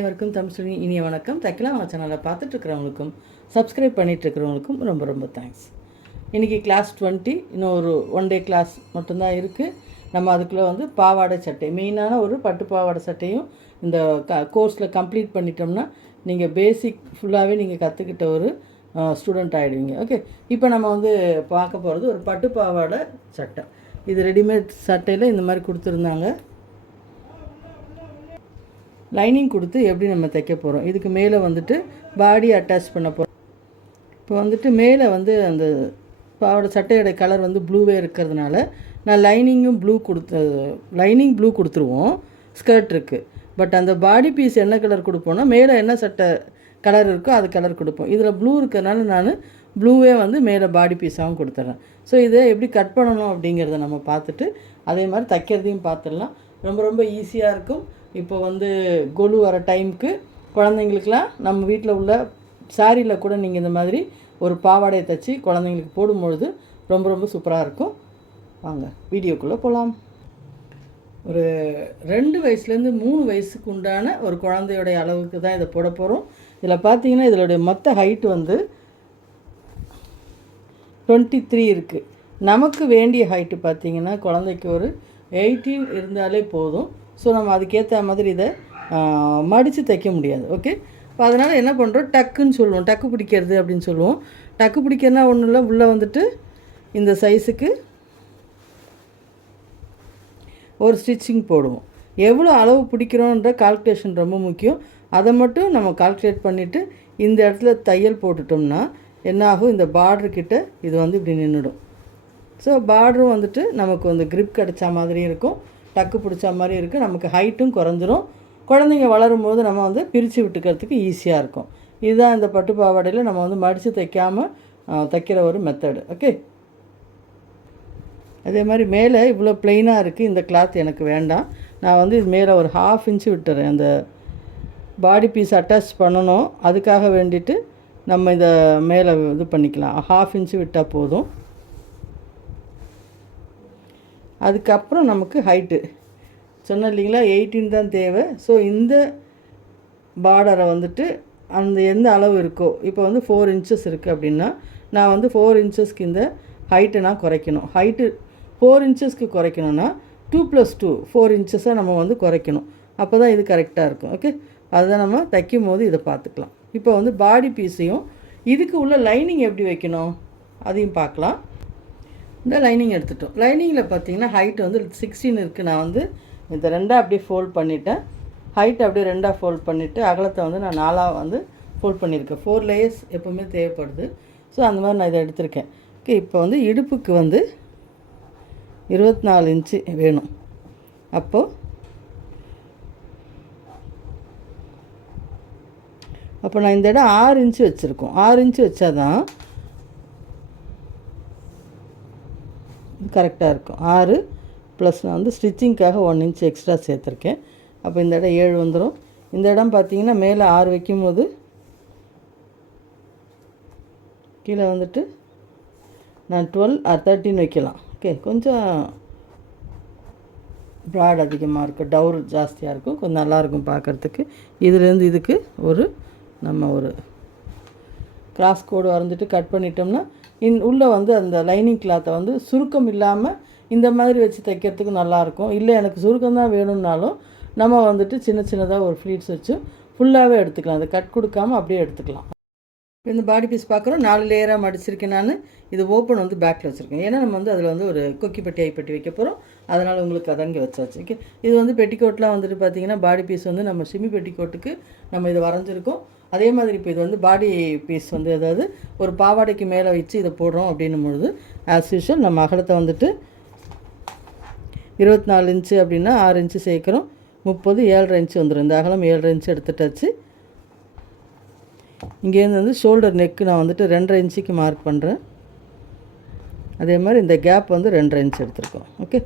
அனைவருக்கும் தமிழ் இனிய வணக்கம். தைக்கலாம் அவங்க சேனலை பார்த்துட்ருக்கிறவங்களுக்கும் சப்ஸ்கிரைப் பண்ணிகிட்ருக்கிறவங்களுக்கும் ரொம்ப ரொம்ப தேங்க்ஸ். இன்றைக்கி கிளாஸ் 20 இன்னும் ஒரு 1 டே கிளாஸ் மட்டும்தான் இருக்குது. நம்ம அதுக்குள்ளே வந்து பாவாடை சட்டை, மெயினான ஒரு பட்டு பாவாடை சட்டையும் இந்த கோர்ஸில் கம்ப்ளீட் பண்ணிட்டோம்னா நீங்கள் பேசிக் ஃபுல்லாகவே நீங்கள் கற்றுக்கிட்ட ஒரு ஸ்டூடெண்ட் ஆகிடுவீங்க. ஓகே, இப்போ நம்ம வந்து பார்க்க போகிறது ஒரு பட்டு பாவாடை சட்டை. இது ரெடிமேட் சட்டையில் இந்த மாதிரி கொடுத்துருந்தாங்க. லைனிங் கொடுத்து எப்படி நம்ம தைக்க போகிறோம், இதுக்கு மேலே வந்துட்டு பாடி அட்டாச் பண்ண போகிறோம். இப்போ வந்துட்டு மேலே வந்து அந்த பாவாடை சட்டையோட கலர் வந்து ப்ளூவே இருக்கிறதுனால நான் லைனிங் ப்ளூ கொடுத்துருவோம். ஸ்கர்ட் இருக்குது, பட் அந்த பாடி பீஸ் என்ன கலர் கொடுப்போம்னா மேலே என்ன சட்டை கலர் இருக்கோ அது கலர் கொடுப்போம். இதில் ப்ளூ இருக்கிறதுனால நான் ப்ளூவே வந்து மேலே பாடி பீஸாகவும் கொடுத்துட்றேன். ஸோ இதை எப்படி கட் பண்ணணும் அப்படிங்கிறத நம்ம பார்த்துட்டு அதே மாதிரி தைக்கிறதையும் பார்த்துடலாம். ரொம்ப ரொம்ப ஈஸியாக இருக்கும். இப்போ வந்து கொலு வர டைமுக்கு குழந்தைங்களுக்கெலாம் நம்ம வீட்டில் உள்ள சாரியில் கூட நீங்கள் இந்த மாதிரி ஒரு பாவாடையை தைச்சி குழந்தைங்களுக்கு போடும்பொழுது ரொம்ப ரொம்ப சூப்பராக இருக்கும். வாங்க வீடியோக்குள்ளே போகலாம். ஒரு 2 வயசுலேருந்து 3 வயசுக்கு உண்டான ஒரு குழந்தையோடைய அளவுக்கு தான் இதை போட போகிறோம். இதில் பார்த்தீங்கன்னா இதனுடைய மொத்த ஹைட்டு வந்து 23 இருக்குது. நமக்கு வேண்டிய ஹைட்டு பார்த்திங்கன்னா குழந்தைக்கு ஒரு 18 இருந்தாலே போதும். ஸோ நம்ம அதுக்கேற்ற மாதிரி இதை மடித்து தைக்க முடியாது. ஓகே, இப்போ அதனால் என்ன பண்ணுறோம், டக்குன்னு சொல்லுவோம், டக்கு பிடிக்கிறது அப்படின்னு சொல்லுவோம். டக்கு பிடிக்கிறதுனா ஒன்றும் இல்லை, உள்ளே வந்துட்டு இந்த சைஸுக்கு ஒரு ஸ்டிச்சிங் போடுவோம். எவ்வளோ அளவு பிடிக்கிறோன்ற கால்குலேஷன் ரொம்ப முக்கியம். அதை மட்டும் நம்ம கால்குலேட் பண்ணிவிட்டு இந்த இடத்துல தையல் போட்டுட்டோம்னா என்னாகும், இந்த பார்டர்கிட்ட இது வந்து இப்படி நின்றுடும். ஸோ பார்டரும் வந்துட்டு நமக்கு வந்து கிரிப் கிடைச்ச மாதிரி இருக்கும், டக்கு பிடிச்ச மாதிரி இருக்குது. நமக்கு ஹைட்டும் குறைஞ்சிரும். குழந்தைங்க வளரும் போது நம்ம வந்து பிரித்து விட்டுக்கிறதுக்கு ஈஸியாக இருக்கும். இதுதான் இந்த பட்டு பாவாடையில் நம்ம வந்து மடித்து தைக்காமல் தைக்கிற ஒரு மெத்தடு. ஓகே, அதே மாதிரி மேலே இவ்வளோ ப்ளெயினாக இருக்குது, இந்த கிளாத் எனக்கு வேண்டாம். நான் வந்து இது மேலே ஒரு 1/2 இன்ச்சு விட்டுறேன். அந்த பாடி பீஸ் அட்டாச் பண்ணணும், அதுக்காக வேண்டிட்டு நம்ம இதை மேலே இது பண்ணிக்கலாம். 1/2 இன்ச்சு விட்டால் போதும். அதுக்கப்புறம் நமக்கு ஹைட்டு சொன்னேன் இல்லைங்களா, 18 தான் தேவை. ஸோ இந்த பார்டரை வந்துட்டு அந்த எந்த அளவு இருக்கோ, இப்போ வந்து 4 இன்ச்சஸ் இருக்குது அப்படின்னா நான் வந்து 4 இன்ச்சஸ்க்கு இந்த ஹைட்டை நான் குறைக்கணும். ஹைட்டு 4 இன்ச்சஸ்க்கு குறைக்கணும்னா 2 + 2 4 இன்ச்சஸாக நம்ம வந்து குறைக்கணும். அப்போ தான் இது கரெக்டாக இருக்கும். ஓகே, அதுதான் நம்ம தைக்கும் போது இதை பார்த்துக்கலாம். இப்போ வந்து பாடி பீஸையும் இதுக்கு உள்ள லைனிங் எப்படி வைக்கணும் அதையும் பார்க்கலாம். இந்த லைனிங் எடுத்துட்டோம். லைனிங்கில் பார்த்தீங்கன்னா ஹைட் வந்து 16 இருக்குது. நான் வந்து இந்த 2ஆக அப்படியே ஃபோல்ட் பண்ணிவிட்டேன். ஹைட் அப்படியே 2ஆக ஃபோல்ட் பண்ணிவிட்டு அகலத்தை வந்து நான் 4ஆக வந்து ஃபோல்ட் பண்ணியிருக்கேன். 4 லேயர்ஸ் எப்போவுமே தேவைப்படுது. ஸோ அந்த மாதிரி நான் இதை எடுத்திருக்கேன். ஓகே, இப்போ வந்து இடுப்புக்கு வந்து 24 இன்ச்சு வேணும். அப்போ நான் இந்த இடம் 6 இன்ச்சு வச்சுருக்கோம். 6 இன்ச்சு வச்சா தான் கரெக்டாக இருக்கும். 6 ப்ளஸ் நான் வந்து ஸ்டிச்சிங்க்காக 1 இன்ச் எக்ஸ்ட்ரா சேர்த்துருக்கேன். அப்போ இந்த இடம் 7 வந்துடும். இந்த இடம் பார்த்திங்கன்னா மேலே 6 வைக்கும்போது கீழே வந்துட்டு நான் 12 or 13 வைக்கலாம். ஓகே, கொஞ்சம் ப்ராட் அதிகமாக இருக்கும், டவுர் ஜாஸ்தியாக இருக்கும், கொஞ்சம் நல்லாயிருக்கும் பார்க்குறதுக்கு. இதுலேருந்து இதுக்கு நம்ம ஒரு கிராஸ் கோடு வரைஞ்சிட்டு கட் பண்ணிட்டோம்னா உள்ளே வந்து அந்த லைனிங் கிளாத்தை வந்து சுருக்கம் இல்லாமல் இந்த மாதிரி வச்சு தைக்கிறதுக்கு நல்லாயிருக்கும். இல்லை எனக்கு சுருக்கம் தான் வேணும்னாலும் நம்ம வந்துட்டு சின்ன சின்னதாக ஒரு ஃப்ளீட்ஸ் வச்சு ஃபுல்லாகவே எடுத்துக்கலாம். அதை கட் கொடுக்காமல் அப்படியே எடுத்துக்கலாம். இந்த பாடி பீஸ் பார்க்குறோம், 4 லேயராக மடிச்சிருக்கேன். நான் இது ஓப்பன் வந்து பேக்கில் வச்சுருக்கேன். ஏன்னா நம்ம வந்து அதில் வந்து ஒரு கொக்கி பெட்டி ஐப்பட்டி வைக்க போகிறோம். அதனால் உங்களுக்கு அதை அங்கே வச்சாச்சு. ஓகே, இது வந்து பெட்டிக்கோட்லாம் வந்துட்டு பார்த்திங்கன்னா பாடி பீஸ் வந்து நம்ம ஷிம்மி பெட்டிக்கோட்டுக்கு நம்ம இதை வரைஞ்சிருக்கோம். அதே மாதிரி இப்போ இது வந்து பாடி பீஸ் வந்து அதாவது ஒரு பாவாடைக்கு மேலே வச்சு இதை போடுறோம் அப்படின்னும் பொழுது ஆஸ் யூஷுவல் நம்ம அகலத்தை வந்துட்டு 24 இன்ச்சு அப்படின்னா 6 இன்ச்சு சேர்க்குறோம். 30 7.5 இன்ச்சு வந்துடும். இந்த அகலம் 7.5 இன்ச்சு எடுத்துட்டாச்சு. இங்கேருந்து வந்து ஷோல்டர் நெக்கு நான் வந்துட்டு 2.5 இன்ச்சுக்கு மார்க் பண்ணுறேன். அதே மாதிரி இந்த கேப் வந்து 2.5 இன்ச்சு எடுத்துருக்கோம். ஓகே,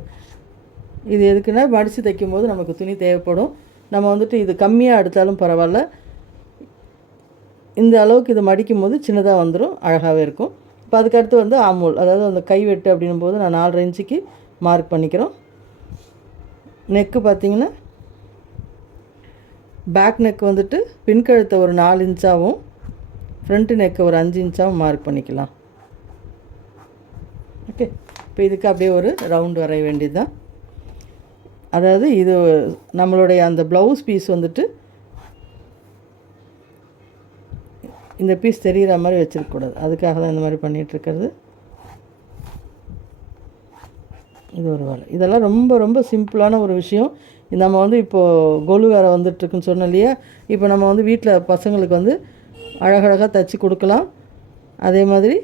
இது எதுக்குன்னா மடித்து தைக்கும் போது நமக்கு துணி தேவைப்படும். நம்ம வந்துட்டு இது கம்மியாக எடுத்தாலும் பரவாயில்ல, இந்த அளவுக்கு இதை மடிக்கும் போது சின்னதாக வந்துடும், அழகாகவே இருக்கும். இப்போ அதுக்கடுத்து வந்து ஆமூல், அதாவது அந்த கைவெட்டு அப்படின்னும் போது நான் 4.5 இன்ச்சுக்கு மார்க் பண்ணிக்கிறோம். நெக்கு பார்த்திங்கன்னா பேக் நெக் வந்துட்டு பின்கழுத்தை ஒரு 4 இன்ச்சாகவும் ஃப்ரண்ட் நெக்கை ஒரு 5 இன்ச்சாகவும் மார்க் பண்ணிக்கலாம். ஓகே, இப்போ இதுக்கு அப்படியே ஒரு ரவுண்ட் வரைய வேண்டியது தான். அதாவது இது நம்மளுடைய அந்த ப்ளவுஸ் பீஸ் வந்துட்டு இந்த பீஸ் தெரிகிற மாதிரி வச்சுருக்கக்கூடாது. அதுக்காக தான் இந்த மாதிரி பண்ணிகிட்ருக்கிறது. இது ஒரு வேலை. இதெல்லாம் ரொம்ப ரொம்ப சிம்பிளான ஒரு விஷயம். நம்ம வந்து இப்போது கொலு வேறு வந்துட்டுருக்குன்னு சொன்னோம் இல்லையா. இப்போ நம்ம வந்து வீட்டில் பசங்களுக்கு வந்து அழகழகாக தைச்சி கொடுக்கலாம். அதே மாதிரி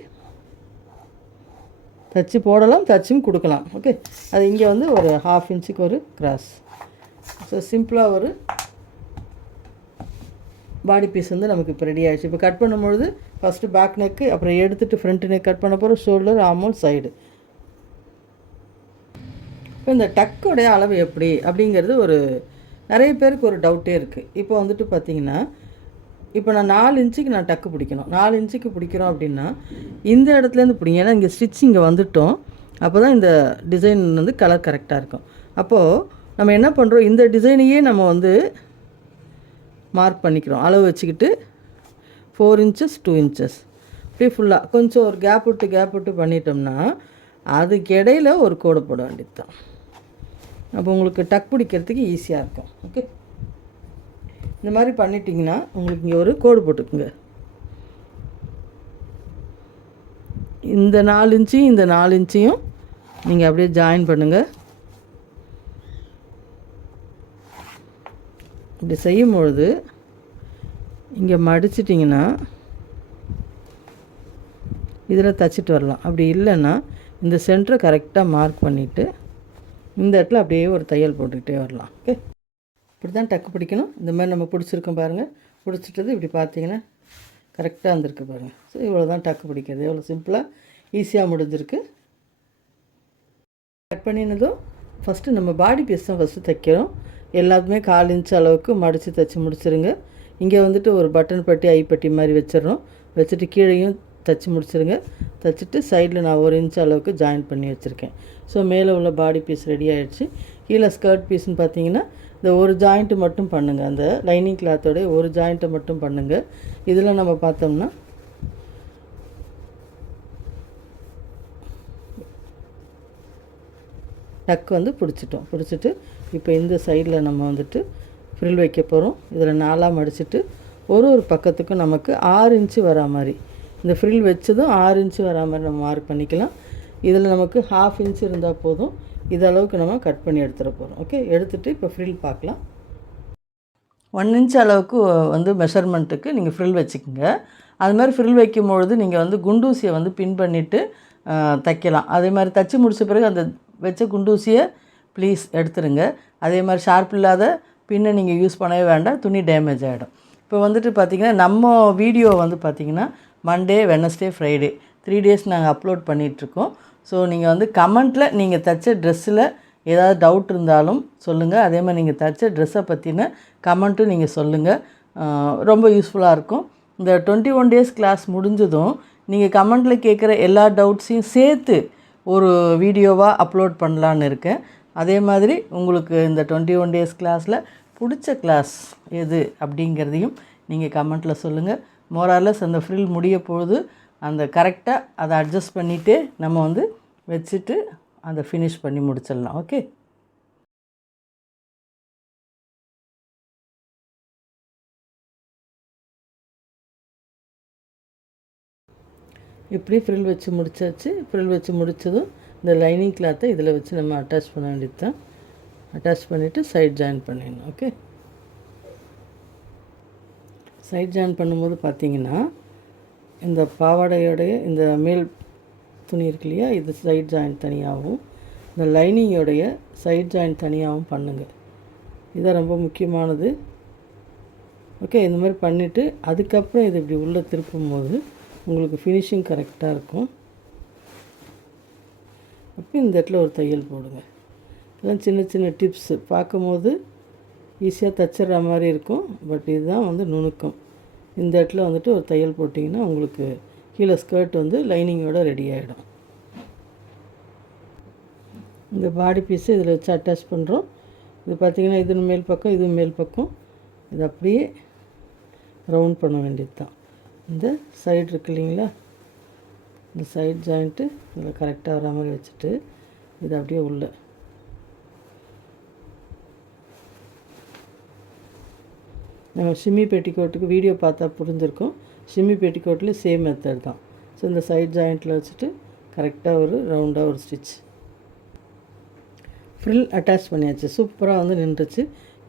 தைச்சி போடலாம், தைச்சும் கொடுக்கலாம். ஓகே, அது இங்கே வந்து ஒரு 1/2 இன்ச்சுக்கு ஒரு கிராஸ். ஸோ சிம்பிளாக ஒரு பாடி பீஸ் வந்து நமக்கு இப்போ ரெடி ஆகிடுச்சு. இப்போ கட் பண்ணும்பொழுது ஃபஸ்ட்டு பேக் நெக்கு, அப்புறம் எடுத்துகிட்டு ஃப்ரண்ட் நெக் கட் பண்ண போகிறோம். Shoulder, arm, side. இப்போ இந்த டக்குடைய அளவு எப்படி அப்படிங்கிறது ஒரு நிறைய பேருக்கு ஒரு டவுட்டே இருக்குது. இப்போ வந்துட்டு பார்த்திங்கன்னா, இப்போ நான் 4 இன்ச்சுக்கு நான் டக்கு பிடிக்கணும். 4 இன்ச்சுக்கு பிடிக்கிறோம் அப்படின்னா இந்த இடத்துலேருந்து பிடிங்க. ஏன்னா இங்கே ஸ்டிச் இங்கே வந்துட்டோம். அப்போ தான் இந்த டிசைன் வந்து கலர் கரெக்டாக இருக்கும். அப்போது நம்ம என்ன பண்ணுறோம், இந்த டிசைனையே நம்ம வந்து மார்க் பண்ணிக்கிறோம். அளவு வச்சுக்கிட்டு 4 இன்ச்சஸ் 2 இன்ச்சஸ் இப்படி ஃபுல்லாக கொஞ்சம் ஒரு கேப் விட்டு பண்ணிட்டோம்னா அதுக்கு இடையில் ஒரு கோடு போட வேண்டியது தான். அப்போ உங்களுக்கு டக் பிடிக்கிறதுக்கு ஈஸியாக இருக்கும். ஓகே, இந்த மாதிரி பண்ணிட்டீங்கன்னா உங்களுக்கு இங்கே ஒரு கோடு போட்டுக்குங்க. இந்த 4 இன்ச்சையும் இந்த 4 இன்ச்சையும் நீங்கள் அப்படியே ஜாயின் பண்ணுங்கள். இப்படி செய்யும்பொழுது இங்கே மடிச்சிட்டிங்கன்னா இதில் தைச்சிட்டு வரலாம். அப்படி இல்லைன்னா இந்த சென்டரை கரெக்டாக மார்க் பண்ணிவிட்டு இந்த இடத்துல அப்படியே ஒரு தையல் போட்டுக்கிட்டே வரலாம். ஓகே, இப்படி தான் டக்கு பிடிக்கணும். இந்த மாதிரி நம்ம பிடிச்சிருக்கோம் பாருங்கள். பிடிச்சிட்டது இப்படி பார்த்தீங்கன்னா கரெக்டாக வந்திருக்கு பாருங்கள். ஸோ இவ்வளோ தான் டக்கு பிடிக்கிறது. எவ்வளோ சிம்பிளாக ஈஸியாக முடிஞ்சிருக்கு. கட் பண்ணினதும் ஃபஸ்ட்டு நம்ம பாடி பீஸ் தான் ஃபஸ்ட்டு தைக்கிறோம். எல்லாத்துமே 1/4 இன்ச் அளவுக்கு மடித்து தைச்சி முடிச்சிருங்க. இங்கே வந்துட்டு ஒரு பட்டன் பட்டி, ஐப்பட்டி மாதிரி வச்சிடறோம். வச்சுட்டு கீழேயும் தைச்சி முடிச்சிருங்க. தைச்சிட்டு சைடில் நான் 1 இன்ச் அளவுக்கு ஜாயின் பண்ணி வச்சுருக்கேன். ஸோ மேலே உள்ள பாடி பீஸ் ரெடி ஆகிடுச்சு. கீழே ஸ்கர்ட் பீஸ்னு பார்த்தீங்கன்னா இந்த ஒரு ஜாயிண்ட்டு மட்டும் பண்ணுங்கள். அந்த லைனிங் கிளாத்தோடைய ஒரு ஜாயிண்ட்டை மட்டும் பண்ணுங்கள். இதில் நம்ம பார்த்தோம்னா டக் வந்து பிடிச்சிட்டு இப்போ இந்த சைடில் நம்ம வந்துட்டு ஃப்ரில் வைக்க போகிறோம். இதில் 4ஆக மடிச்சுட்டு ஒரு பக்கத்துக்கும் நமக்கு 6 இன்ச்சு வரா மாதிரி, இந்த ஃப்ரில் வச்சதும் 6 இன்ச்சு வரா மாதிரி நம்ம மார்க் பண்ணிக்கலாம். இதில் நமக்கு 1/2 இன்ச்சு இருந்தால் போதும். இதளவுக்கு நம்ம கட் பண்ணி எடுத்துகிட போகிறோம். ஓகே, எடுத்துகிட்டு இப்போ ஃப்ரில் பார்க்கலாம். 1 இன்ச் அளவுக்கு வந்து மெஷர்மெண்ட்டுக்கு நீங்கள் ஃப்ரில் வச்சுக்கோங்க. அது மாதிரி ஃப்ரில் வைக்கும்பொழுது நீங்கள் வந்து குண்டூசியை வந்து பின் பண்ணிவிட்டு தைக்கலாம். அதே மாதிரி தைச்சி முடித்த பிறகு அந்த வச்ச குண்டூசியை ப்ளீஸ் எடுத்துருங்க. அதே மாதிரி ஷார்ப் இல்லாத பின்னை நீங்கள் யூஸ் பண்ணவே வேண்டாம், துணி டேமேஜ் ஆகிடும். இப்போ வந்துட்டு பார்த்திங்கன்னா நம்ம வீடியோ வந்து பார்த்திங்கன்னா மண்டே, வெட்னஸ்டே, ஃப்ரைடே 3 டேஸ் நாங்கள் அப்லோட் பண்ணிகிட்ருக்கோம். ஸோ நீங்கள் வந்து கமெண்ட்டில் நீங்கள் தைச்ச ட்ரெஸ்ஸில் ஏதாவது டவுட் இருந்தாலும் சொல்லுங்கள். அதே மாதிரி நீங்கள் தைச்ச ட்ரெஸ்ஸை பற்றின கமெண்ட்டும் நீங்கள் சொல்லுங்கள். ரொம்ப யூஸ்ஃபுல்லாக இருக்கும். இந்த 21 டேஸ் கிளாஸ் முடிஞ்சதும் நீங்கள் கமெண்ட்டில் கேட்குற எல்லா டவுட்ஸையும் சேர்த்து ஒரு வீடியோவாக அப்லோட் பண்ணலான்னு இருக்கேன். அதே மாதிரி உங்களுக்கு இந்த 21 டேஸ் கிளாஸில் பிடிச்ச கிளாஸ் எது அப்படிங்கிறதையும் நீங்கள் கமெண்ட்டில் சொல்லுங்கள். மோரார்லெஸ் அந்த ஃப்ரில் முடிய பொழுது அந்த கரெக்டாக அதை அட்ஜஸ்ட் பண்ணிவிட்டு நம்ம வந்து வச்சுட்டு அதை ஃபினிஷ் பண்ணி முடிச்சிடலாம். ஓகே, இப்படி ஃப்ரில் வச்சு முடிச்சாச்சு. ஃப்ரில் வச்சு முடித்ததும் இந்த லைனிங் கிளாத்தை இதில் வச்சு நம்ம அட்டாச் பண்ண வேண்டியது தான். அட்டாச் பண்ணிவிட்டு சைட் ஜாயின் பண்ணிடணும். ஓகே, சைட் ஜாயின் பண்ணும்போது பார்த்திங்கன்னா இந்த பாவாடையோடைய இந்த மேல் துணி இருக்கு இல்லையா, இது சைட் ஜாயின் தனியாகவும் இந்த லைனிங்கோடைய சைட் ஜாயின் தனியாகவும் பண்ணுங்கள். இதுதான் ரொம்ப முக்கியமானது. ஓகே, இந்த மாதிரி பண்ணிவிட்டு அதுக்கப்புறம் இது இப்படி உள்ளே திருப்பும் போது உங்களுக்கு ஃபினிஷிங் கரெக்டாக இருக்கும். அப்போ இந்த இடத்துல ஒரு தையல் போடுங்க. இதெல்லாம் சின்ன சின்ன டிப்ஸு, பார்க்கும்போது ஈஸியாக தைச்சிட்ற மாதிரி இருக்கும். பட் இதுதான் வந்து நுணுக்கம். இந்த இடத்துல வந்துட்டு ஒரு தையல் போட்டிங்கன்னா உங்களுக்கு கீழே ஸ்கர்ட் வந்து லைனிங்கோடு ரெடி ஆகிடும். இந்த பாடி பீஸு இதில் வச்சு அட்டாச் பண்ணுறோம். இது பார்த்திங்கன்னா இது மேல் பக்கம், இது மேல் பக்கம். இது அப்படியே ரவுண்ட் பண்ண வேண்டியது தான். இந்த சைடு இருக்கு இல்லைங்களா, இந்த சைட் ஜாயிண்ட்டு இதில் கரெக்டாக வர மாதிரி வச்சுட்டு இது அப்படியே உள்ள நம்ம ஷிம்மி பெட்டிக்கோட்டுக்கு வீடியோ பார்த்தா புரிஞ்சிருக்கும். ஷிம்மி பெட்டிக்கோட்லேயும் சேம் மெத்தட் தான். ஸோ இந்த சைட் ஜாயிண்ட்டில் வச்சுட்டு கரெக்டாக ஒரு ரவுண்டாக ஒரு ஸ்டிச். ஃப்ரில் அட்டாச் பண்ணியாச்சு, சூப்பராக வந்து நின்றுச்சு.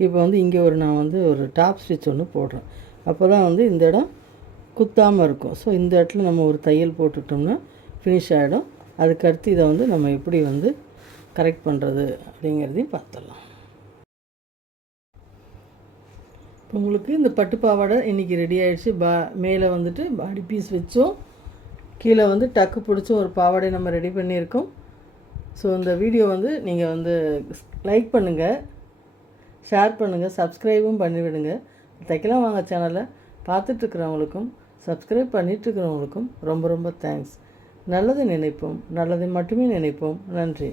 இப்போ வந்து இங்கே நான் ஒரு டாப் ஸ்டிச் ஒன்று போடுறேன். அப்போ தான் வந்து இந்த இடம் குத்தாமல் இருக்கும். ஸோ இந்த இடத்துல நம்ம ஒரு தையல் போட்டுட்டோம்னா ஃபினிஷ் ஆகிடும். அதுக்கடுத்து இதை வந்து நம்ம எப்படி வந்து கரெக்ட் பண்ணுறது அப்படிங்கிறதையும் பார்த்துடலாம். இப்போ உங்களுக்கு இந்த பட்டு பாவாடை இன்றைக்கி ரெடி ஆகிடுச்சு. மேலே வந்துட்டு பாடி பீஸ் வச்சோம், கீழே வந்து டக்கு பிடிச்சும் ஒரு பாவாடை நம்ம ரெடி பண்ணியிருக்கோம். ஸோ இந்த வீடியோ வந்து நீங்கள் வந்து லைக் பண்ணுங்கள், ஷேர் பண்ணுங்கள், சப்ஸ்கிரைபும் பண்ணிவிடுங்க. தைக்கலாம் வாங்க சேனலை பார்த்துட்ருக்கிறவங்களுக்கும் சப்ஸ்கிரைப் பண்ணிகிட்ருக்கிறவங்களுக்கும் ரொம்ப ரொம்ப தேங்க்ஸ். நல்லதை நினைப்போம், நல்லதை மட்டுமே நினைப்போம். நன்றி.